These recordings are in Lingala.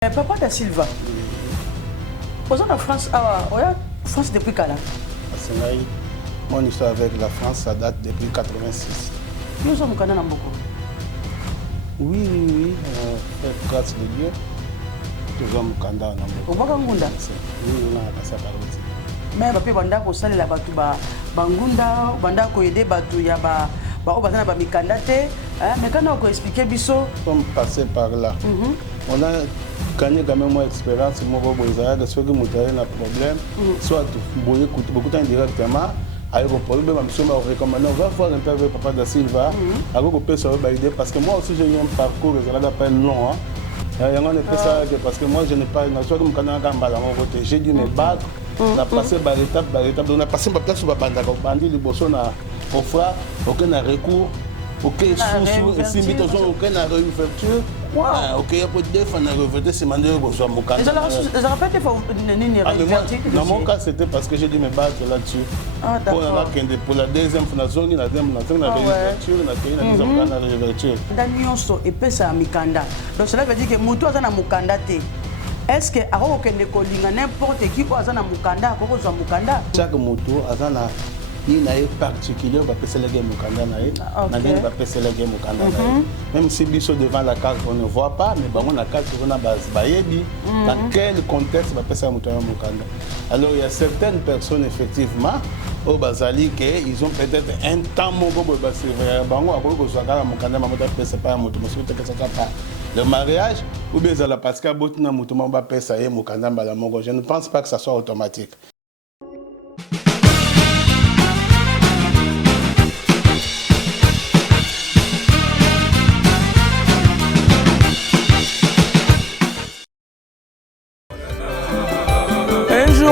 Papa da Silva, vous êtes en France, France depuis quand? Mon histoire avec la France, ça date depuis 86. Nous sommes au Canada beaucoup. Oui, grâce à Dieu, nous sommes au Canada. Au Bagangunda? Oui, on a passé par là. Mais papi banda ko salela batu ba bangunda banda ko aider batu ya ba bazana ba mikanda te, mais quand on ko expliquer biso, On passé par là. On a gagné quand même mon expérience, mon gros boisage, de ceux qui m'ont donné un problème, soit beaucoup de temps directement. Alors, pour le problème, je me recommande, on va voir un peu avec Papa da Silva, alors qu'on peut se rebailler, parce que moi aussi j'ai eu un parcours, je l'ai appelé long. Parce que moi je n'ai pas une nation comme Canada, j'ai dû me battre, on a passé par étape, on a passé par place sur la bande, on a dit le bosson au frère, aucun recours, aucun sous, aucun réouverture. Ok, pour défendre la réouverture, c'est mandé au bosson. Dans mon cas, c'était parce que j'ai dû me battre là-dessus. Pour la deuxième fondation, la deuxième réouverture, la deuxième réouverture. Dans et puis ça mikanda. Donc cela veut dire que mutu azana mukanda te. Est-ce que ako kende ko linga n'importe qui ko azana mukanda ko zo mukanda? Chaque mutu azana il a particulier va passer la game mukanda na va passer la game mukanda même si biso devant la carte on ne voit pas mais bon on a carte on a base bayebi dans quel contexte va passer mukanda. Alors il y a certaines personnes effectivement au Bazali ils ont peut-être un temps mon gobo basé bango akoko zwaka mukanda mamoto pesa pas moto monsieur te kasa pas le mariage ou bien la parce que botina moto mamba pesa ye mukanda mbala mongo. Je ne pense pas que ça soit automatique.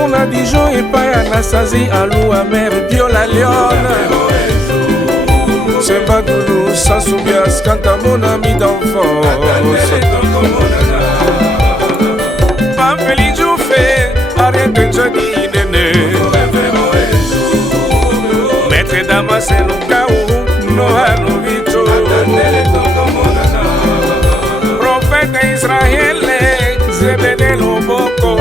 On a Dijon et pas à Nassasi, à l'eau amère, bio la lionne. C'est pas Goulou, ça soubias, quand à mon ami d'enfant. Pas Félix Jouffé, arrête de Johnny Néné. Maître Damas, c'est le chaos, Noah Novito. Prophète Israël, Zébédé Loboko.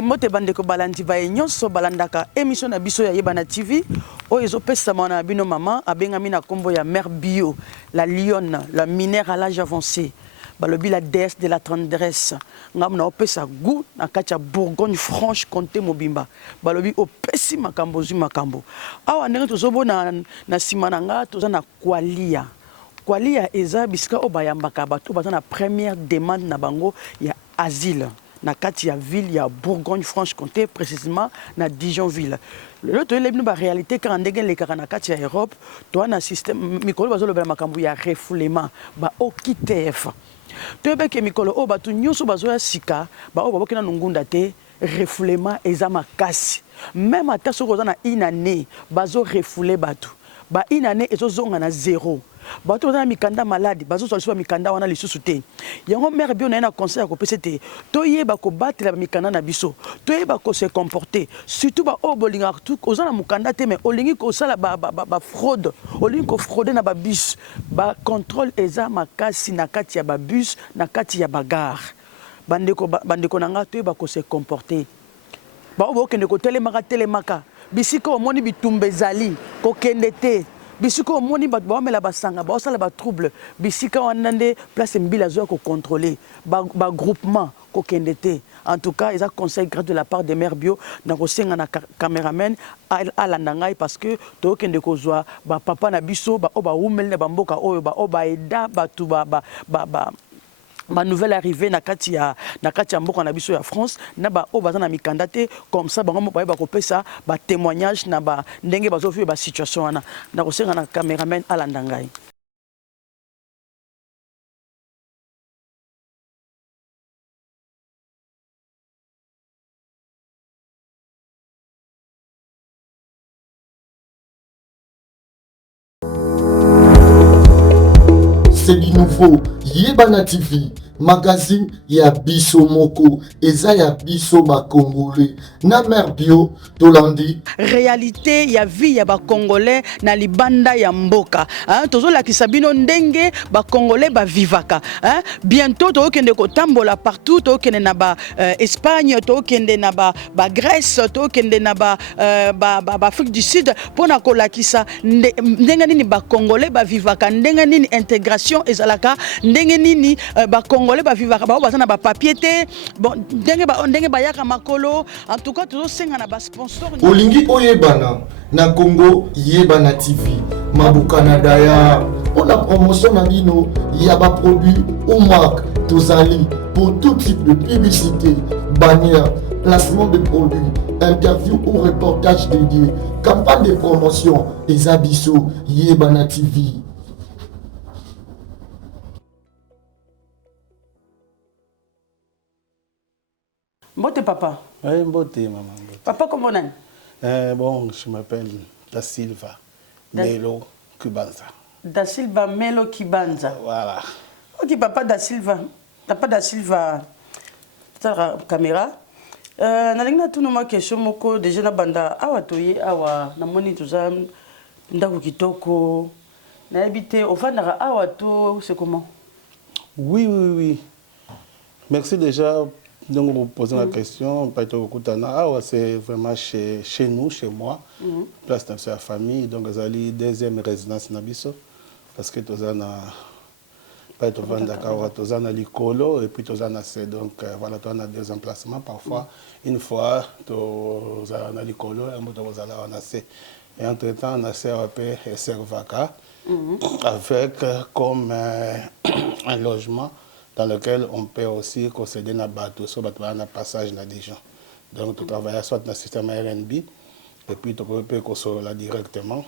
Mbote bandeko balandi baye nyonso balandaka émission na biso ya Yebana TV o ezopesa mwana bino mama abengami na kombo ya Mère Bio, la lionne, la mineure à l'âge avancé, balobi la déesse de la tendresse. Ngam na opesa goût na katia Bourgogne Franche-Comté mobimba. Balobi opesi makambo zu makambo. Awa ndenge tozobona na simana nga tozana kwalia. Kwalia eza bisika obayambaka bato bazana première demande na bango ya asile. Na kati ya ville ya Bourgogne-Franche-Comté, précisément na Dijonville. Le to elebino ba réalité quand ndenge le kaka na kati ya Europe, to na système mikolo bazolo bela makambu ya refoulement ba okitef. To beke mikolo o batu nyonso bazoya sika, ba o babokena ngunda te, refoulement eza makasi. Même ata soko za na inane bazo refouler batu. Ba inane ezozonga na zéro. Bato na mikanda malade bazo so mikanda wana lisusu te yango Mère Bio na conseil ko PCT to yeba ko battre mikanda na biso to yeba ko se comporter surtout ba obolinga tout ozana mukanda te mais olingi ko sala ba fraude olingi ko frauder na ba bus ba contrôle eza makasi na kati ya ba bus na kati ya bagarre bandeko nanga to yeba ko se comporter ba obokende ko telemaka bisika omoni bitumbe zali ko kende te bisiko moni bat ba mela basanga ba osala ba trouble bisika wanande place mbila zo ko contrôler ba groupement ko kendete. En tout cas, ils ont conseil grâce de la part de Mère Bio na ko senga na cameraman ala ndangai parce que to kende ko zwa ba papa na biso ba oba umel na bamboka oyo ba oba eda batu ma nouvelle arrivée na kati ya mboka na biso ya France na ba o bazana mikanda te comme ça bango ba ko pesa ba témoignage na ba ndenge bazo fi ba situation wana na ko senga na cameraman alanda ngai. C'est du nouveau Yebana TV, magazine ya biso moko eza ya biso bakongole na mère bio tolandi réalité ya vie ya bakongolais na libanda ya mboka tozolakisa bino ndenge bakongolais bavivaka bientôt tokende kotambola partout tokende na Espagne tokende na Grèce tokende na Afrique du Sud pona kolakisa ndenge nini bakongolais bavivaka ndenge nini intégration ezalaka ndenge nini bakongolais bavivaka bao baza na papier te bon ndenge bayaka makolo en tout cas tozosenga na ba sponsor olingi oyebana na Congo Yebana TV mabuka na daya pour la promotion na bino ya ba produit ou marque tozali pour tout type de publicité bannière placement de produits interview ou reportage dédié campagne de promotion des abisso Yebana TV. Mbote papa. Oui, mbote maman. Papa comment on est? Bon, je m'appelle Da Silva Melo Kibanza. Da Silva Melo Kibanza. Voilà. Ok papa Da Silva. Papa Da Silva. Ta caméra. Nalinga tout ma question moko déjà na banda awa toye awa na moni tuza ndako kitoko. Na habité au fandara awa to c'est comment? Oui. Merci déjà. Donc, vous posez la question, c'est vraiment chez nous, chez moi, place de la famille, donc vous avez deuxième résidence Nabiso, parce que tous en a l'icolo et puis tous en a donc voilà, on a deux emplacements parfois, une fois tous en a l'icolo et vous allez en assez. Et entre-temps, on a CRP et Servaka avec comme un logement dans lequel on peut aussi concéder un bateau, soit un passage dans des gens. Donc, tu travailles soit dans le système RNB, et puis tu peux consommer là directement.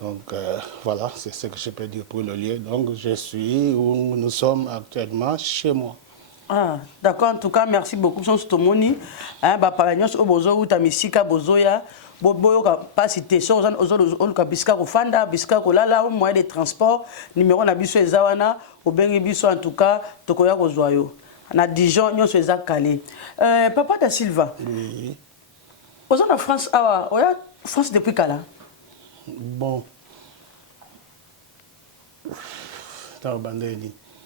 Donc, voilà, c'est ce que je peux dire pour le lieu. Donc, je suis où nous sommes actuellement chez moi. Ah, d'accord, en tout cas, merci beaucoup. Son Stomoni, Bapagnos, Obozo, Utamisika, Bozoya, Boboyoka, pas cité, sur Oluka Biska, Fanda, Biska, Kolala, au moyen de transport, numéro Nabiso et Zawana, au Bengibiso, en tout cas, Tokoya Rozoyo. On a Dijon, nous sommes calés. Papa Da Silva. Oui. Aux en France, France depuis quand là? Bon.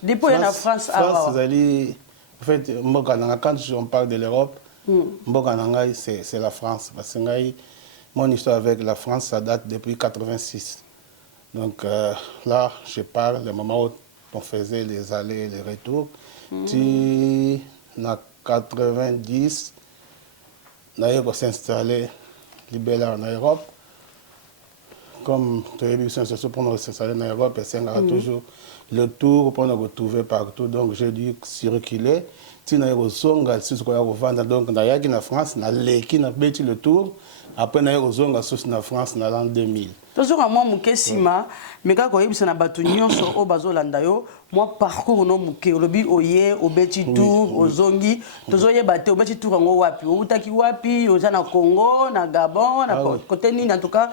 Depuis en France, en fait, quand on parle de l'Europe, c'est la France. Parce que mon histoire avec la France, ça date depuis 86. Donc là, je parle du moment où on faisait les allers et les retours. En 90, on a s'installer libéral en Europe. Comme tu as vu, c'est pour nous s'installer en Europe, et c'est toujours le tour pour nous retrouver partout. Donc j'ai dû circuler. Si on a zonga, si on a vendre, donc on a en France, on a le tour. Après on a zonga en France dans l'an 2000. Toujours à moi mukesima, mais quand il y a des gens au bazo landayo, moi parcours no muke, lobi oye, obeti tour, ozongi, toujours y bate, obeti tour en wapi, outaki wapi, ozana Congo, na Gabon, na côté ni en tout cas.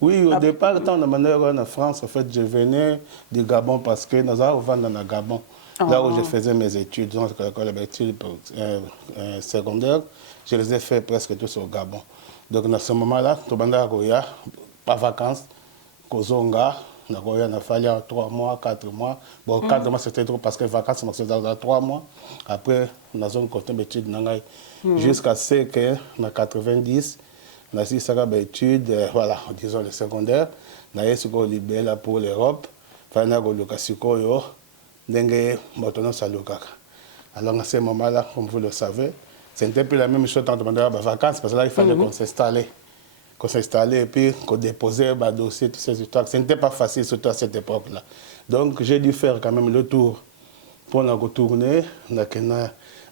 Oui, au départ, quand on a en France, en fait, je venais du Gabon parce que nous avons vendu dans le Gabon. Là où je faisais mes études, donc les études secondaires, je les ai fait presque tous au Gabon. Donc, dans ce moment-là, tout le monde pas vacances, Kozonga, on a fallu 3 mois, 4 mois. Bon, 4 mois, c'était trop parce que les vacances, c'était dans 3 mois. Après, on a continué l'étude jusqu'à ce que, en 90, on a fait des études, voilà, disons les secondaires. On a eu ce qu'on libère pour l'Europe. On a eu ce qu'on a eu alors, à ce moment-là, comme vous le savez, c'était plus la même chose quand on a des vacances, parce que là, il fallait qu'on s'installe. Qu'on s'installait et puis qu'on déposait un dossier, toutes ces histoires. Ce n'était pas facile, surtout à cette époque-là. Donc, j'ai dû faire quand même le tour pour nous retourner dans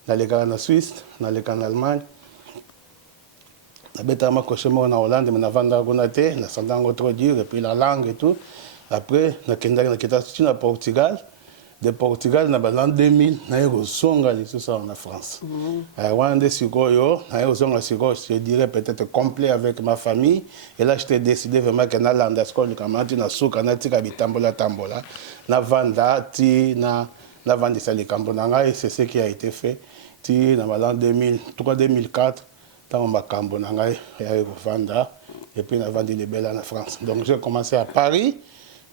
les cas en Suisse, dans les cas en Allemagne. En Hollande, mais avant d'aller en trop dur, et puis la langue et tout. Après, on a au Portugal. De Portugal, en 2000, on a eu en France. Je dirais peut-être complet avec ma famille. Et là, j'étais décidé vraiment que dans l'école, na Vanda, na vandi ça les Cambonanga et c'est ce qui a été fait. Ti dans l'an 2000, 2004, tant ma Cambonanga et vanda et puis na vandi les belles en France. Donc j'ai commencé à Paris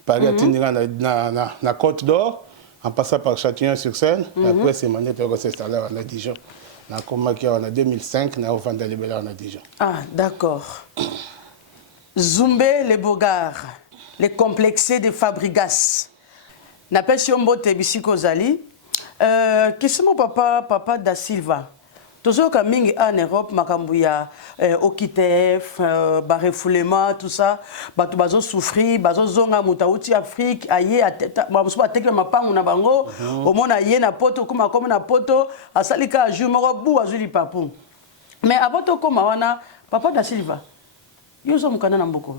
a tinira na Côte d'Or en passant par Châtillon-sur-Seine. Après c'est mané pour s'installer à Dijon. Na commencé en 2005 na vandi les belles en Dijon. Ah, d'accord. Zumbe les Bogards, les complexés de Fabregas. N'appelle si on botte bisiko zali. Qu'est-ce que mon papa da Silva? Toujours quand mingi en Europe, makambuya, okitef, barefoulement, tout ça, batu bazo souffrir, bazo zonga mutauti Afrique, aye ateta, bamusuba teke mapangu na bango, omona aye na poto kuma na poto, asalika jumoro bu azuli papu. Mais avant to koma wana, papa da Silva. Yo zo mukana na mboko.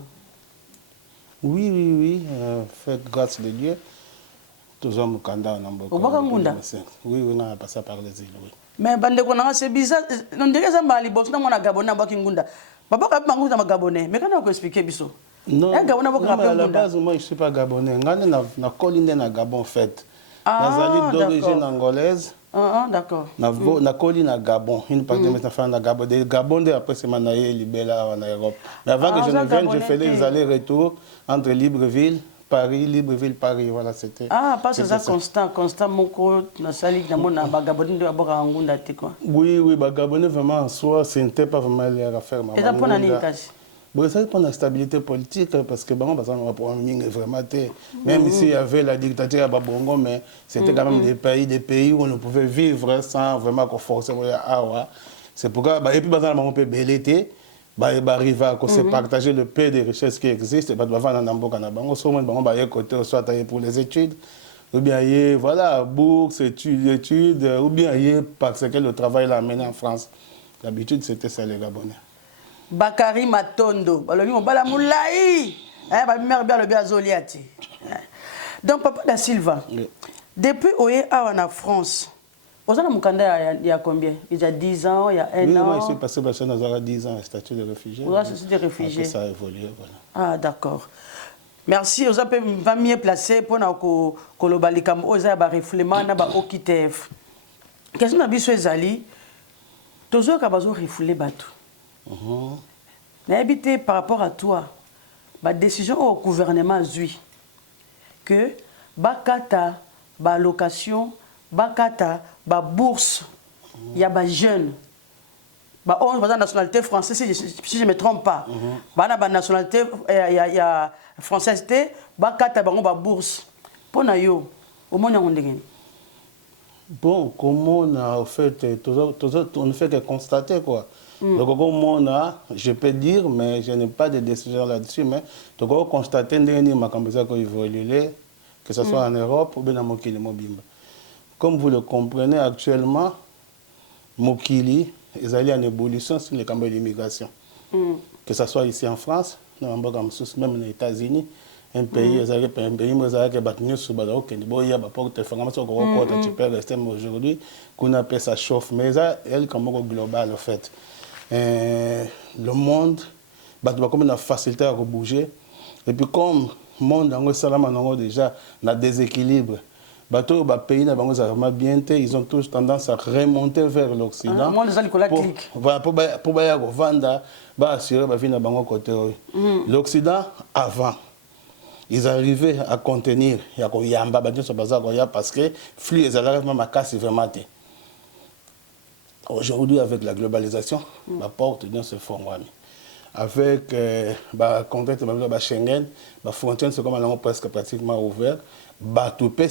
Oui, fait grâce de Dieu. Toujours mukanda na mboko. Obaka ngunda. Oui, on a passé par les îles, oui. Mais bande ko na c'est bizarre, on dirait ça mali boss na mona gabon na baki ngunda. Papa ka mangu na gabonais, mais kana ko expliquer biso. Non. Gabon na baka à la base moi je suis pas gabonais. Ngane na colline na Gabon fait. Ah, d'origine angolaise. D'accord. Na colline à Gabon, une partie de mes enfants na Gabon. De Gabon après c'est manaye libéla en Europe. Mais avant que je ne vienne, je faisais les allers-retours entre Libreville Paris, voilà, c'était... Ah, parce que ça, constant, mon co, na sali, na mona, bagaboni de abora angunda, tu quoi. Oui, bagaboni vraiment en soi, ce n'était pas vraiment les affaires. Et ça, pour la négation. Bon, ça pour la stabilité politique, parce que bon, on va prendre vraiment, même s'il y avait la dictature à Babongo, mais c'était quand même des pays où on pouvait vivre sans vraiment forcer. C'est pourquoi, et puis, on peut belléter. Arriver à se partager le peu de richesses qui existent, soit pour les études, ou bien voilà, bourse, études, ou bien parce que le travail l'a amené en France. D'habitude, c'était ça les Gabonais. Bakari Matondo, donc papa da Silva, depuis Oye en France, vous avez il y a combien? Il y a 10 ans, il y a 1 an? Moi, je suis passé par 10 ans à statut de réfugié. Vous avez statut de réfugié. Après, ça a évolué, voilà. Ah, d'accord. Merci. Vous avez mieux placé pour que le balikam ose ba refoulement na ba okitef. Qu'est-ce que vous avez besoin d'ali? Toujours que vous avez refoulé batu. Mais habité par rapport à toi, la décision au gouvernement a eu que bakata ba location bakata ba bourse il y a ba jeune ba on va nationalité française si je me trompe pas ba nationalité il y a française bakata ba bourse pour na yo au moins on ndenge. Bon, comment on a fait on ne fait que constater quoi. Donc comment on a, je peux dire mais je n'ai pas de décision là-dessus, mais donc on constater ndenge makambo ko évoluer, que ce soit en Europe ou bien dans Mokili Mobimba. Comme vous le comprenez actuellement, Mokili est allé en ébullition sur les campagnes d'immigration. Que ce soit ici en France, même aux États-Unis, un pays, un pays, tu peux rester aujourd'hui, qu'on appelle ça chauffe, mais ça, elle, comme global, en fait. Le monde, comme une facilité à bouger, et puis comme le monde, déjà, a déséquilibre. Bateau, pays bien, ils ont tous tendance à remonter vers l'Occident. Pour vendre, l'Occident avant. Ils arrivaient à contenir parce que flux les arrivent à casser vraiment. Aujourd'hui, avec la globalisation, la porte se font. Avec le contexte de Schengen, la frontière c'est comme presque pratiquement ouverte. Tout peut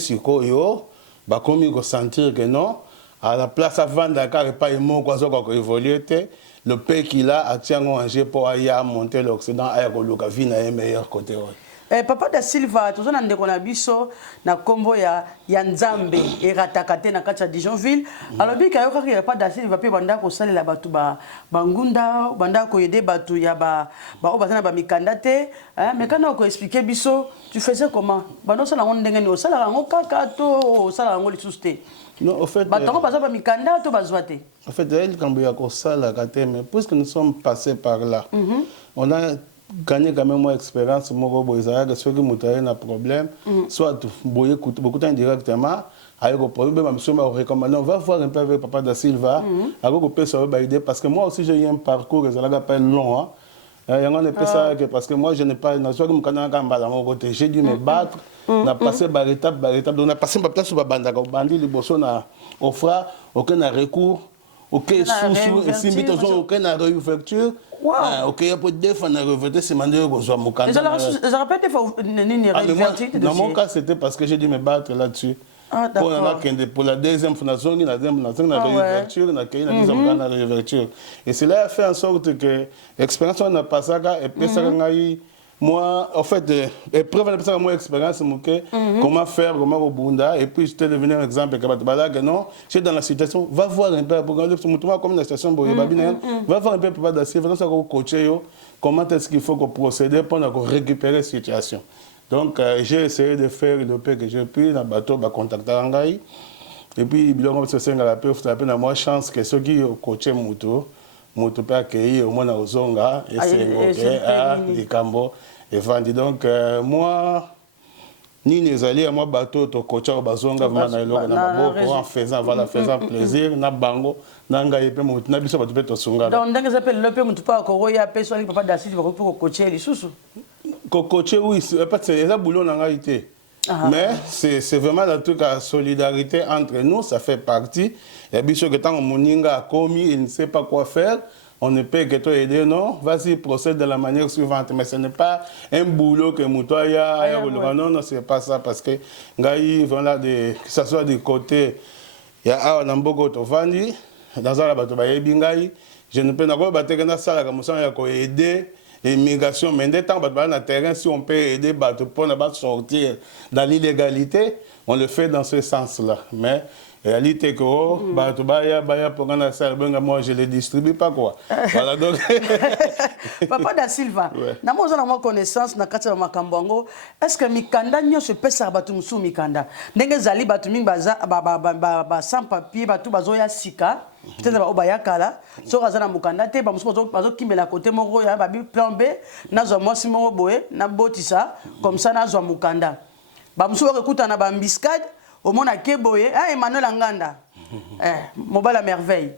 comme il sentir que non, à la place avant Dakar et pas évoluer, le pays qu'il a tient en jeu pour aller monter l'Occident à un meilleur côté. Papa da Silva, tout ça na ndeko na biso na kombo ya Nzambe et ratakate na kati ya Dijonville. Alors bi kayo kaka ya Papa da Silva pe banda ko salela batu ba ngunda banda ko yede batu ya ba obazana ba mikanda te, mais kana ko expliquer biso, tu faisais comment? Bando sala ngon ndenge ni o sala ngo kaka to o sala ngo lisuste. Non, au fait, batango baza ba mikanda to bazwate. En fait, elle quand ya ko sala kate mais puisque nous sommes passés par là, on a gagné quand même moins expérience moko boza que ceux qui m'ont un problème soit boyer beaucoup indirectement avec le problème même si on recommande on va voir un peu avec papa da Silva avec peut ça va aider parce que moi aussi j'ai eu un parcours ça là pas long il y a un peu ça parce que moi je n'ai pas na soit comme quand mon côté j'ai dû me battre on a passé par étape on a passé par sur banda ko bandi liboso na offra aucun recours aucun sous et si mitozon aucun réouverture ok, il y a pas de défense à reverter, c'est mandé au Zoa Mukanda. Ça rappelle des fois, dans mon cas, c'était parce que j'ai dû me battre là-dessus. Pour la deuxième fondation, la réouverture, la réouverture. Et cela a fait en sorte que l'expérience, on n'a pas ça, et puis ça moi, en fait, épreuve de mon expérience, comment faire, comment rebondir, et puis je t'ai devenu un exemple, que non, je suis dans la situation, va voir un peu, comme la situation, va voir un peu pour coacher, comment est-ce qu'il faut procéder pour récupérer la situation. Donc, j'ai essayé de faire le peu que j'ai pu, dans le bateau, contacter Angaï, et puis, il y a une chance que ceux qui ont coaché Moutou peut accueillir au moins aux Zonga, et c'est des Cambo. Et donc, moi, ni les alliés, moi, bateau, to coacher au Bazonga, en faisant plaisir, na bango, nanga yepe moutou, na biso bateau peut songa. Donc, on appelle le peu moutou pas au Roya, personne qui peut pas d'assister pour coacher les sous. Coacher, oui, c'est un boulot dans la été. Mais c'est vraiment le truc à solidarité entre nous, ça fait partie. Et bien sûr que tant que Moninga a commis, il ne sait pas quoi faire, on ne peut que toi aider, non. Vas-y, procède de la manière suivante. Mais ce n'est pas un boulot que Moutoya, non, c'est pas ça. Parce que, voilà, que ce soit du côté, il y a un Nambogo Tovandi, dans un bateau, je ne peux pas battre que ça, comme ça, il y a aider. L'immigration, mais dès temps dans le terrain, si on peut aider pour sortir dans l'illégalité, on le fait dans ce sens-là. Mais la réalité que moi je ne les distribue pas quoi. Voilà donc. Papa da Silva, na mo zana mo connaissance na kati ya makambongo, est-ce que mikanda nyo se pesa batu musu mikanda? Ndenge zali batu mingi ba sans papier batu bazoya sika. Peut-être ba obayakala, so razana mukanda te ba musu bazo kimela côté moko ya ba bi plan B, na zo mo simo boye na botisa comme ça na zo mukanda. Ba musu ba kuta na ba mbiscade au monde à Keboye, ah Emmanuel Anganda, Mobala merveille.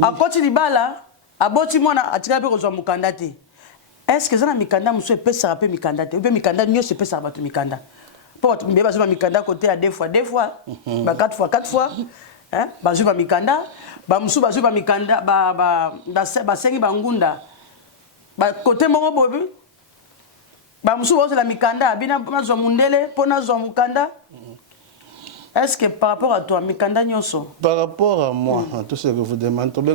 À côté du bala, à Boti mona a tiré pour Mukanda te. Est-ce que ça na mikanda muso peut se rappeler mikanda te? Ou bien mikanda nyo se peut se rappeler mikanda? Pour tu mbeba sur mikanda côté à deux fois, ba quatre fois, hein? Ba sur mikanda, ba muso ba sur mikanda, ba sengi ba ngunda. Ba côté moko bobi. Ba muso ba la mikanda, bina na zo mundele, pona zo mukanda. Est-ce que par rapport à toi, Mikanda Nyoso? Par rapport à moi, tout ce que vous demandez, tout le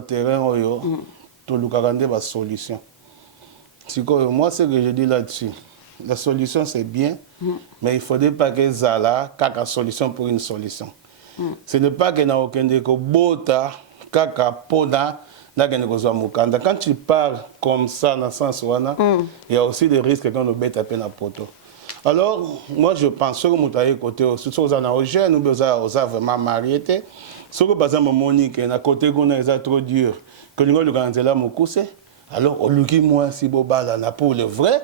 terrain, tout le caractère de solution. Moi, ce que je dis là-dessus, la solution c'est bien, mais il ne faudrait pas que Zala ait solution pour une solution. Ce n'est pas que n'a aucun déco bota, kaka poda, quand tu parles comme ça dans le sens où il y a aussi des risques qu'on nous bête à peine à poto. Alors, moi, je pense que nous avons côté, surtout aux jeunes, nous avons vraiment marié. Ce que, par exemple, Monique, à côté, on est trop dur, que nous avons là, alors, on lui dit, moi, si vous avez pour le vrai,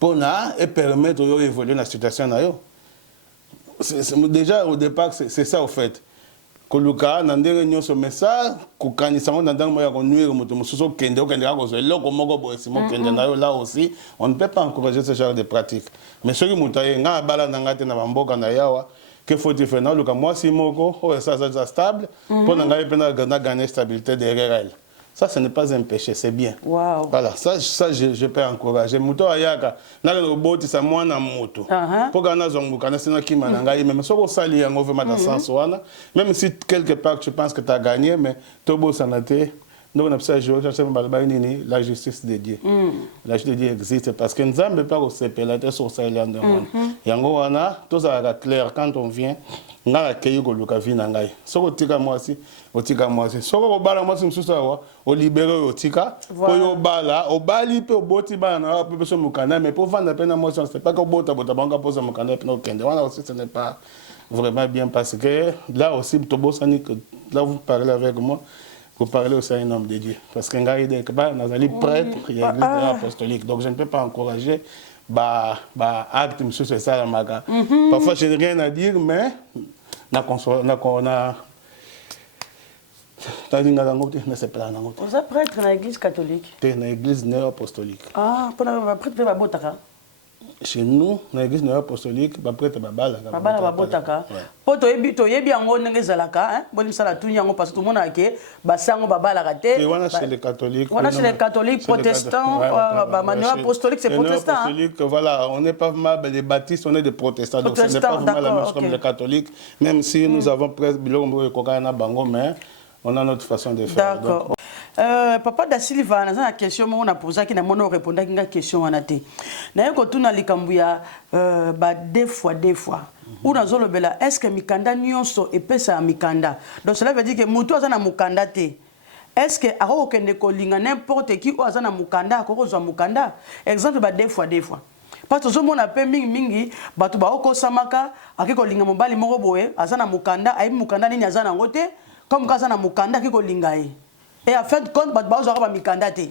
pour et permettre d'évoluer dans la situation. Déjà, au départ, c'est ça, au fait. Koluka nandere nyoso mesa kukanisa ngo ndanga moya ko nuire moto mususo kende okende ko zo loko moko boye simo kende na yo là aussi on ne peut pas encourager ce genre de pratique mais ceux qui mutaye nga bala nanga te na bamboka na yawa que faut-il faire na luka moi simoko o ça stable pour nanga pena gagner stabilité derrière elle. Ça, ce n'est pas un péché, c'est bien. Wow. Voilà, ça je peux encourager. Mouto ayaka, na le robot ça moi na moto. Pour gagner zongo kana sina ki mananga même so ko sali yango vraiment dans sens wana. Même si quelque part tu penses que tu as gagné mais tobo sanate donc on a ça jouer la justice de Dieu. La justice de Dieu existe parce que nous avons pas au CPLT sur ça là ndongo. Yango wana tout ça est clair quand on vient. Nga accueillir ko luka vina ngai. Soko tika mwasi, otika mwasi. Soko ko bala mwasi msusu awa, o libérer otika. Po yo bala, o bali pe o boti bala na pe so mukanda mais pour vendre peine mwasi, c'est pas que bota banga posa mukanda pe no kende. Voilà aussi ce n'est pas vraiment bien parce que là aussi Tobo Sani que là vous parlez avec moi. pour parler aussi à un homme de Dieu. Parce que Ngaï Nazali prêtre, il y a l'église apostolique. Donc je ne peux pas encourager acte, monsieur, c'est ça la maga. Parfois je n'ai rien à dire, mais on a vous êtes prêtre dans l'église catholique? Dans l'église néo-apostolique. Ah, pour la prêtre de Babotaka? Chez nous, dans l'église néo-apostolique, le prêtre Babala. Babala Babotaka. Pour toi, tu es bien en Zalaka, bon, ça la tourne parce que tout le monde a été, Bassango Babala raté. On a chez les catholiques. On a chez les catholiques protestants, néo-apostolique, c'est protestant. Voilà, on n'est pas mal les baptistes, on est des protestants. Donc ce n'est pas vraiment la même chose comme les catholiques, même si nous avons presque Bango, mais on a notre façon de faire. D'accord. Papa da Silva, on a une question, on a posé qui n'a pas répondu à une question. On a dit, quand on a les Kambouya, des fois. Ou dans le bela, est-ce que Mikanda nyonso et pesa Mikanda? Donc cela veut dire que Moutou a na Mukanda te. Est-ce que Aro Kende Kolinga n'importe qui ou a na Mukanda, Korozo Mukanda? Exemple, des fois. Parce que on a peu mingi, batu ba oko samaka, akiko linga mobali moko boye, azana Mukanda, ayi Mukanda nini azana ngote, comme kazana Mukanda akiko linga yi. Et à fin de compte, batu ba ozo Mikanda te.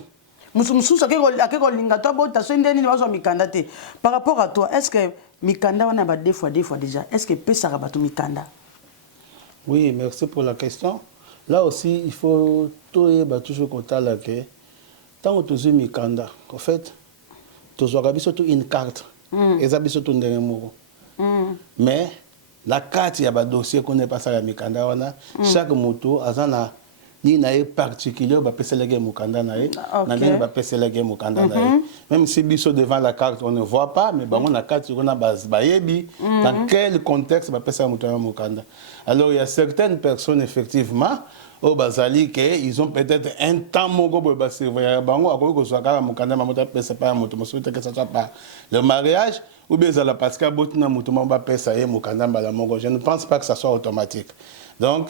Mususu akiko linga to bo taso ndeni ni bazo Mikanda te. Par rapport à toi, est-ce que Mikanda on a des fois déjà, est-ce que pesa rabatu Mikanda? Oui, merci pour la question. Là aussi, il faut toujours compter là que tant que tu as Mikanda, en fait, tu as surtout une carte. Et ça surtout un mais la carte, il y a un dossier qu'on n'est pas ça à Mikanda. Chaque moto a un ni nae particulier ba pesa lege mukanda nae na ndenge ba pesa lege mukanda nae même si biso devant la carte on ne voit pas mais bango na carte on a bayebi dans quel contexte ba pesa mukanda. Alors il y a certaines personnes effectivement au bazali que ils ont peut-être un temps moko ba surveiller bango akoki ko swaka mukanda mamota pesa pa moto mosuta que ça soit pas le mariage ou bien ça la parce que botina moto mamba pesa ye mukanda mbala moko. Je ne pense pas que ça soit automatique. Donc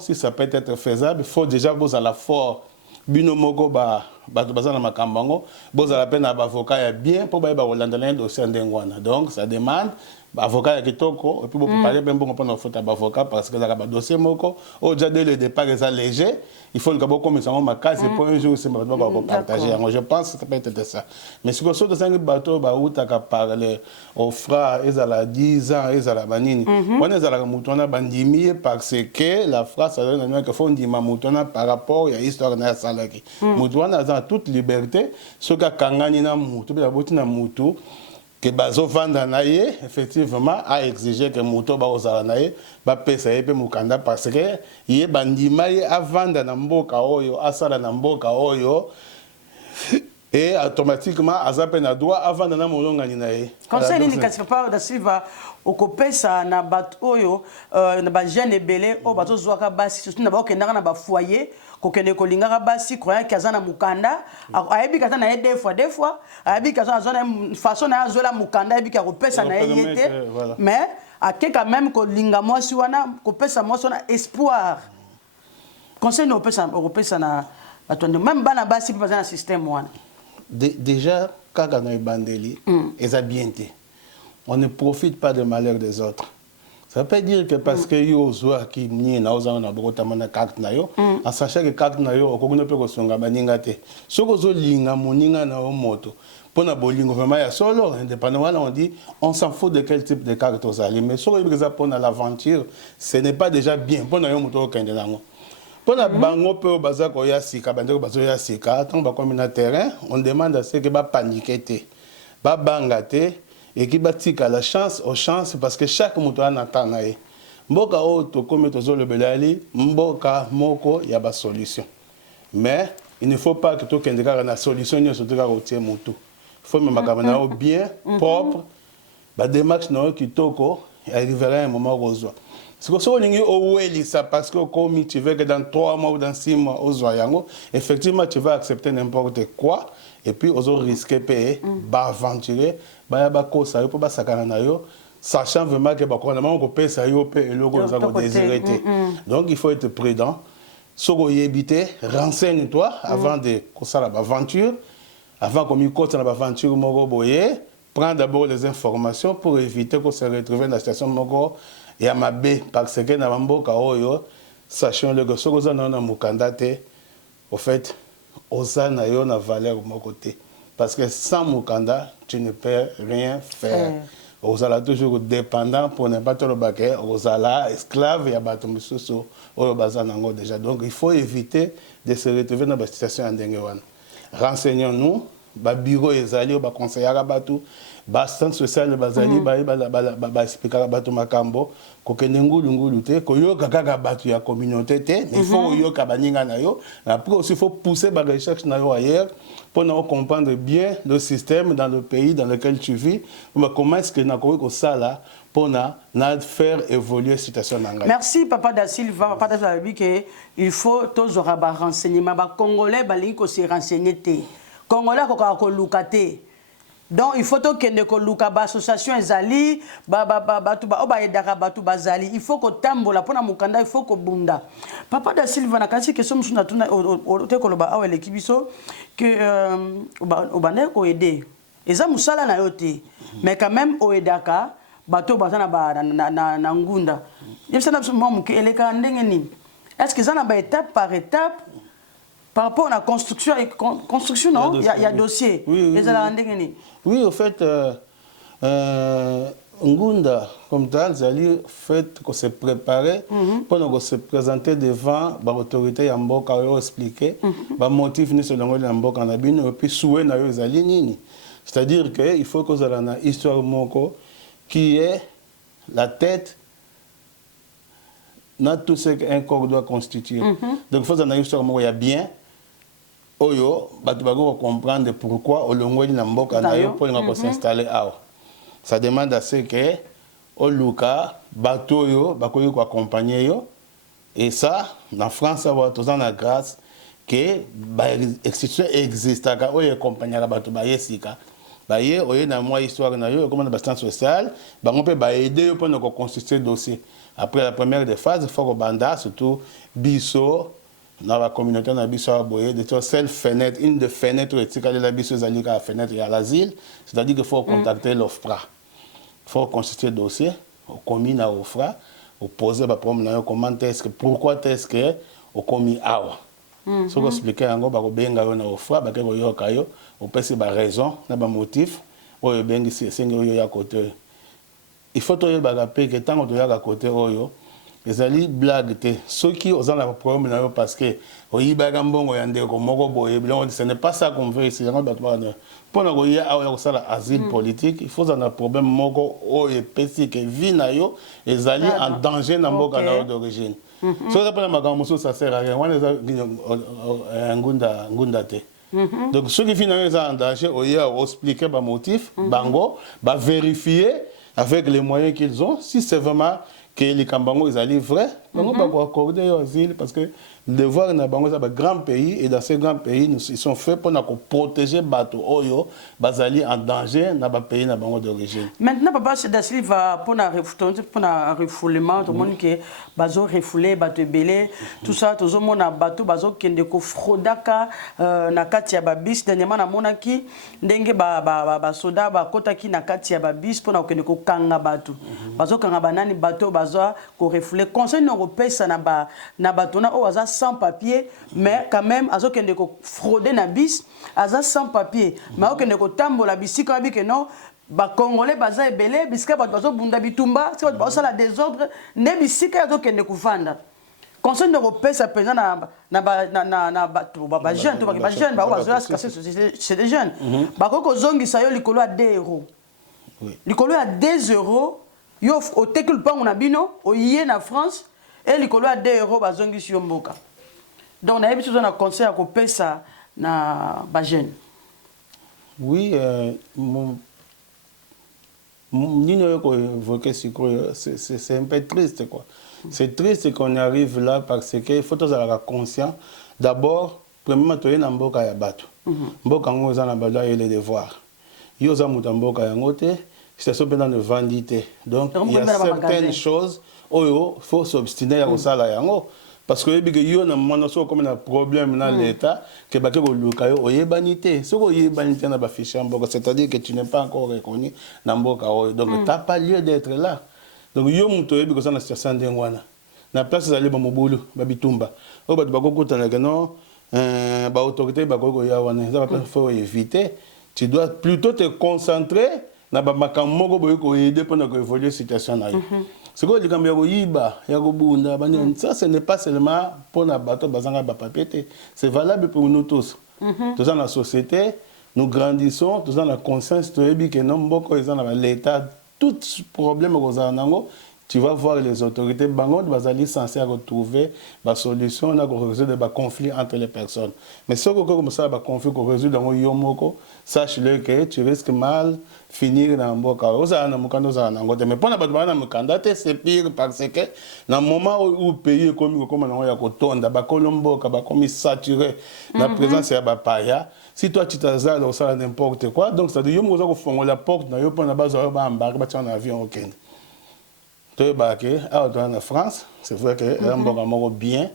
si ça peut être faisable, il faut déjà vous à la fort. Bino moko ba bazana makambango, vous à la peine à avocat bien pour ba holandais dossier ndengwana. Donc ça demande avocat ya kitoko et puis vous parler bien bon prendre faute à avocat parce que ça dossier moko au déjà dès le départ est léger, il faut que beaucoup mais ça ma case pour un jour c'est pas partager. Je pense que ça peut être ça. Mais si vous sortez 5 bateaux ba uta ka parler aux frères ils à la 10 ans ils à la banini. On est à la moutona bandimi parce que la phrase ça donne que faut ndima moutona par rapport à histoire na salaki. Moutona a toute liberté ce que kangani na moutou ba botina moutou que bazo vanda naie effectivement a exigé que moto ba ozala naie ba pesa yepe mukanda parce que yé bandima yé a vanda na mboka oyo asala na mboka oyo et automatiquement azape na droit avant na molonga ni naie. Conseil ni kasi papa da Silva okopesa na bat oyo na ba jeune belé o bazo zwaka basi surtout na ba okendanga na ba foyer kokende kolingaka basi croyant kazana mukanda ayebi kata na des fois ayebi kazana zona façon na zola mukanda ayebi ka kopesa na yete mais ake quand même kolinga mwasi wana kopesa mwasi wana espoir. Conseil no opesa na batonde même bana basi pa na système wana. Déjà quand on a bandeli et bien été. On ne profite pas des malheurs des autres. Ça veut pas dire que parce que yo zoa qui ni na oza na bokota mana carte na yo, en sachant que carte na yo okona pe ko songa baninga te. Soko zo linga moninga na o moto. Pona bolingo vraiment ya solo indépendamment on dit on s'en fout de quel type de carte aux alliés mais soko ibeza pona l'aventure, ce n'est pas déjà bien pona yo moto okende nango. Pona bango pe baza ko ya sika bandeko bazo ya sika tant ba comme na terrain, on demande à ce que ba paniquer te. Ba bangate et qui bâtit la chance aux chances parce que chaque moto a un temps. Mboka auto comme tozo le belali, mboka moko y a ba solution. Mais il ne faut pas que tout qu'un dégât na solution ni surtout ka routier moto. Il faut même makamana bien propre. Ba démarche na ki toko arrivera un moment rosoa. C'est que si on est ça parce que comme tu veux que dans 3 mois ou dans 6 mois aux yango, effectivement tu vas accepter n'importe quoi et puis aux risquer payer, bah aventurer, bah kosa yo pour bah sakana na yo, sachant vraiment que bah quand on peut ça yo paye le gros ça désirer. Donc il faut être prudent. Soko yebité, renseigne-toi avant de ça la aventure, avant qu'on y côte la aventure moko boye, prends d'abord les informations pour éviter qu'on se retrouve dans la situation moko et à ma B parce que na mboka oyo sachant que ce que nous avons mukanda te, au fait, osa na yo na valeur mon côté. Parce que sans mukanda, tu ne peux rien faire. Osala toujours dépendant pour ne pas te le baquer, osala esclave et abattre mususu au bazanango déjà. Donc il faut éviter de se retrouver dans la situation en dengue. Renseignons-nous, ba bureau ezali ba conseiller abatu, ba centre social bazali ba expliquer abatu makambo, ko kenengulu ngulu te, ko yo kaka batu ya communauté te, mais il faut yo ka baninga na yo. Après aussi il faut pousser ba recherche na yo ailleurs pour nous comprendre bien le système dans le pays dans lequel tu vis, comment est-ce que nous avons ça là pour faire évoluer la situation. Merci Papa da Silva, Papa da Silva dit que il faut tous avoir renseignement. Les Congolais balingo se renseigner te. Congolais ko lukate. Donc il faut que ne luka ba association ezali ba edaka batu bazali. Il faut que tambola pona mukanda, il faut que bunda. Papa da Silva na kasi question msuna tuna te koloba awa l'équipe biso que obane ko aider. Eza musala na yote. Mais quand même o edaka bato batana ba na ngunda. Yebisa na mwa eleka ndenge nini? Est-ce que ça na ba étape par étape par rapport à la construction, non? Il y a dossier. Oui, au fait, Ngunda, comme tel, Zali, fait qu'on s'est préparé pour se présenter devant l'autorité Yamboka, expliquer le motif ni selon Yamboka Nabino, et puis souhait na Zali Nini. C'est-à-dire qu'il faut que vous ayez une histoire Moko qui est la tête dans tout ce qu'un corps doit constituer. Donc il faut que vous ayez une histoire Moko, il y a bien. Oyo, batu bago comprendre pourquoi olongoli na mboka na yo pour nga s'installer awa. Ça demande à ce que oluka bato yo bakoyo ko accompagner yo et ça en France ça va tous en la grâce que ba institution existe ka oyo accompagner bato ba yesika. Ba ye oyo na moi histoire na yo comme na bastan social, ba on peut ba aider yo pour nous constituer dossier. Après la première des phases, il faut que banda surtout biso dans la communauté, on a besoin de seule fenêtre, une des fenêtres, la fenêtre à l'asile, c'est-à-dire qu'il faut contacter l'OFPRA. Il faut constituer le dossier, au commis à l'OFPRA, au poser le problème, comment est-ce que, pourquoi est-ce que, au commis awa. Si vous expliquez en gros, vous avez bien l'OFPRA, vous avez des raisons, des motifs, vous avez bien à côté. Il faut que vous ayez que tant que vous avez à côté, les alliés blaguent. Ceux qui ont un problème parce que ce n'est pas ça qu'on veut ici. Pour l'asile politique, il faut un problème qui vit les alliés en danger dans le d'origine. Ça sert à rien. Donc ceux qui finissent en danger, ils expliquer le motif, ils vérifier avec les moyens qu'ils ont si c'est vraiment que les Kambango ils allaient vrai, on va accorder l'asile parce que le devoir na bango c'est un grand pays et dans ces grands pays ils sont faits pour protéger bateau oyo bazali en danger na ba pays na bango d'origine. Maintenant papa c'est d'asile va pour na refoulement tout le monde qui bazo refouler bateau belé tout ça tout le monde na bateau bazo kende ko fraudaka na kati ya babis dernièrement na monaki ndenge ba soda ba kotaki na kati ya babis pour na kende ko kanga bateau bazo kanga banani bateau bazo ko refouler conseil européen ça na bateau na o sans papier, mais quand même, azo kende ko frauder na bis, aza sans papier. Mais o kende ko tambola bisika bi que non, ba congolais baza ebele, bisika ba bazo bunda bitumba, si ba sala désordre, ne bisika azo kende ko vanda. Conseil européen ça pesant na ba jeune, to ba jeune ba bazo c'est des jeunes. Ba ko zongi sa yo likolo a 2 euros. Oui. Likolo a 2 euros, yo o tekul pango na bino, o yé na France. Et les colons à 2 euros bazongi sur mboka. Donc on a besoin d'un conseil à couper ça na bajen. Oui, c'est un peu triste quoi. C'est triste qu'on arrive là parce qu'il faut tous avoir conscient. D'abord, premièrement, tu es dans mboka ya bato. Mboka ngo za na bala et les devoirs. Yo za mutamboka ya ngote, c'est ça pendant de vandité. Donc il y a certaines choses il faut s'obstiner à ça là parce que yo na mona so comme un problème dans l'état que ba ke ko luka yo oyebanité so ko yebanité na ba fichier mboka c'est-à-dire que tu n'es pas encore reconnu na mboka donc tu n'as pas lieu d'être là donc yo muto yebi ko ça na situation ndengwana na place ezali bamobulu babitumba oyo bato bakokutanaka non baautorité bakokoya wana eza baplace faut éviter. Tu dois plutôt te concentrer na bamakambo moko boye koyede mpona koévoluer situation na yo sikoyo likambo ya koyiba ya kobunda ça ce n'est pas seulement mpona bato bazanga bapapier te, c'est valable pour nous tous. Toza na société nous grandissons, toza na conscience toyebi ke non mboko eza na l'état tout problème kozala nango. Tu vas voir les autorités bango bazali censé retrouver la solution on a résoudre des conflits entre les personnes. Mais ce que comme ça ba conflit ko résoudre dans yomoko, sache-le que tu risques mal finir dans mboka. Oza na mukando za na ngote mais pona bato bana mukanda te c'est pire parce que dans le moment où pays comme na ya kotonda ba kolomboka ba comme saturé la présence ya ba paya. Si toi tu t'azales au ça n'importe quoi donc ça dit yomo za ko fongola la porte na yo pona bazo ba embarquer ba en avion aucun. En France, c'est vrai que c'est bien,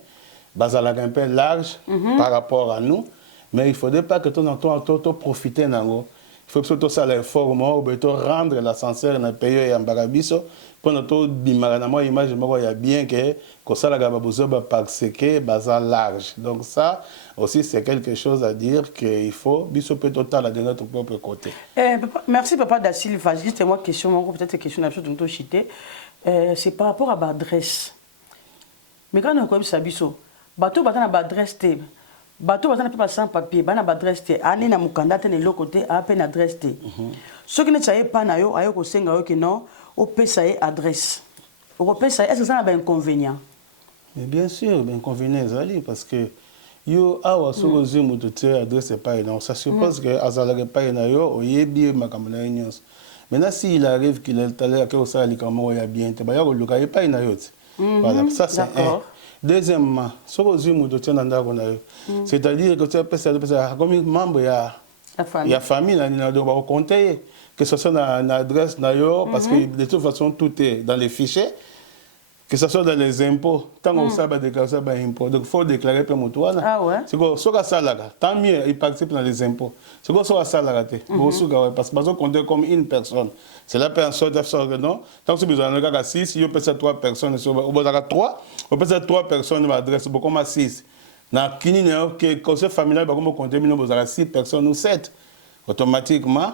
un peu large par rapport à nous, mais il ne faudrait pas que tout en temps profiter d'ango. Il faut que tout ça l'effort rendre l'ascenseur dans le pays et en Barabiso pour notre bimarana image il y a bien que ça la gababozo parce que bazar large. Donc ça aussi c'est quelque chose à dire qu'il faut biso peut total de notre propre côté. Merci papa da Silva, juste moi question peut-être question la chose dont tu cité. C'est par rapport à l'adresse. Mais quand on a comme ça, bateau a une adresse, bateau a pas sans papier, a une adresse, année na mukanda te l'autre côté a peine adresse. Ce qui ne savait pas na yo ayo ko senga yo que non, au pesa adresse. Au pesa est-ce que ça a un inconvénient? Mais bien sûr, l'inconvénient est parce que yo awa soko zumu de te adresse pas non, ça suppose que azala pas na yo oyebi makamana nyos. Maintenant, s'il arrive qu'il est allé à ça, il y a bien, il y a pas une autre. Voilà, ça c'est un. Deuxièmement, ce que je tiens c'est-à-dire que tu as comme membre, il y a famille, il y a compter, que ce soit une adresse, parce que de toute façon, tout est dans les fichiers. Que ce soit dans les impôts, tant qu'on sait déclarer ça, impôt. Donc il faut déclarer pour moi. Ah ouais. C'est quoi, soit ça là, tant mieux, il participe dans les impôts. C'est quoi, soit ça là, parce que compter comme une personne. C'est la personne qui non. Tant que vous avez un 6, il peut être 3 personnes. Au bout de 3, on peut être 3 personnes qui m'adressent beaucoup comme 6. Dans le conseil familial, on compter 6 personnes ou 7. Automatiquement,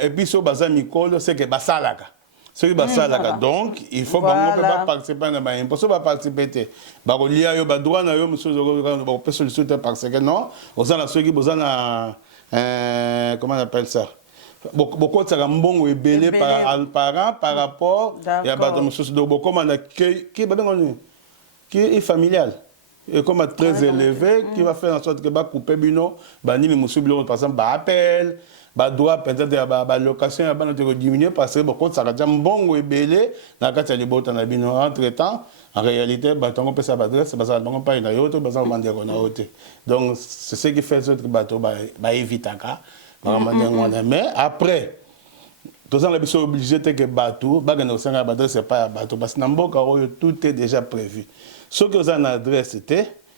et puis sur Bazar Nicole, c'est que Basalaka. Donc, il faut pas participer à l'impôt. Il faut pas participer. Il y a des droits parce que non, vous avez ceux qui vous comment on appelle ça? Beaucoup de gens est belé par parents par rapport à qui est familial. Et comme très élevé, qui va faire en sorte que couper bino, bani les musulmans par exemple, appel. Doit peut-être la location va diminuer parce que beaucoup ça déjà bon et belé dans cas de bout entre temps en réalité on peut ça adresse parce que pas une autre parce qu'on demander on a autre donc c'est ce qui fait que bateau va éviter ça mais après tous on est obligé que bateau ba gagner ça adresse pas bateau parce que dans mboka tout est déjà prévu ce que vous en adresse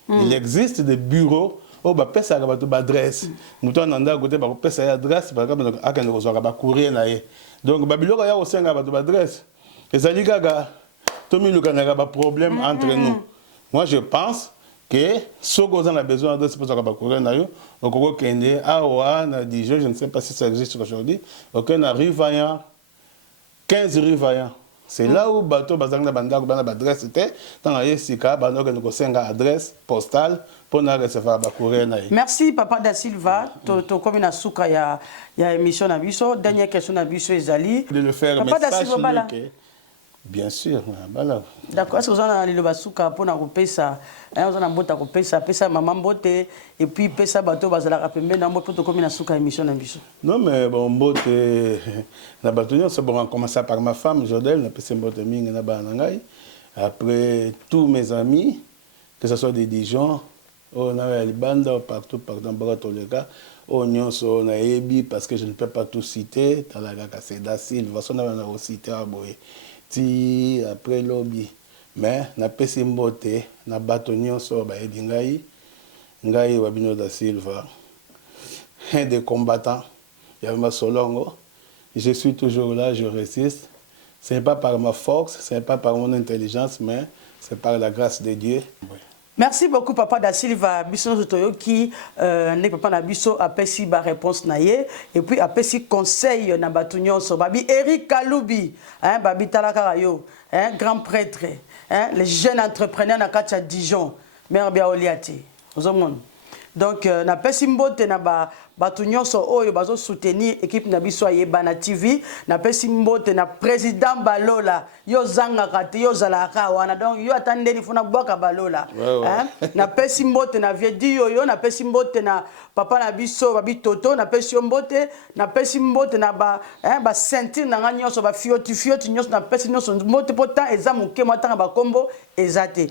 il existe des bureaux. Oh, bah, pesa la adresse. Mouton nanda côté bah pesa adresse par exemple à quand nous aura courir là. Donc Babylone a aussi un adresse. Les aligaga tout le monde a problème entre nous. Moi je pense que ce qu'on a besoin d'adresse pour ça courir là. Donc on connaît Awa na Dijon, je ne sais pas si ça existe aujourd'hui. OK, na Rivaillant 15 Rivaillant. C'est là où bateau bazanga banda bana adresse était dans la Sika banda que nous senga adresse postale pour na recevoir ba courrier na. Merci papa da Silva to comme na suka ya émission na biso dernière question na biso ezali de le faire papa da Silva bien sûr bala. D'accord, est-ce que vous avez le basuka pour na kopesa on a mbota kopesa pesa maman mbote et puis pesa bateau bazala kapembe na mbote to comme na suka émission na biso. Non mais bon mbote na bateau c'est bon commencer par ma femme Jodel na pesa mbote mingi na ba ngai après tous mes amis que ce soit des Dijon on a les bandes partout dans Baratoleka on nyonso na ebi parce que je ne peux pas tout citer talaka c'est Dacil façon na citer à boye ti après lobby mais na pesi mbote na bato nyonso ba ebi ngai Wabino da Silva un des combattants il y avait ma solongo je suis toujours là je résiste Ce n'est pas par ma force, ce n'est pas par mon intelligence, mais c'est par la grâce de Dieu. Oui. Merci beaucoup papa da Silva biso toyo qui ne papa na biso apesi ba réponse na ye et puis apesi conseil na batu nyonso babi Eric Kaloubi hein babi talaka yo hein grand prêtre hein les jeunes entrepreneurs na katia Dijon mère bia oliati ozomon donc na pesi mbote na batu nyonso oyo bazo soutenir équipe na biso ya Bana TV na pesi mbote na président Balola yo zanga kati yo zalaka wana donc yo atandeli funa boka Balola hein na pesi mbote na viedi yo na pesi mbote na papa na biso babi Toto na pesi mbote na ba hein ba sentir na nyonso ba fioti nyonso na pesi nyonso mbote pourtant eza muke motanga ba kombo ezate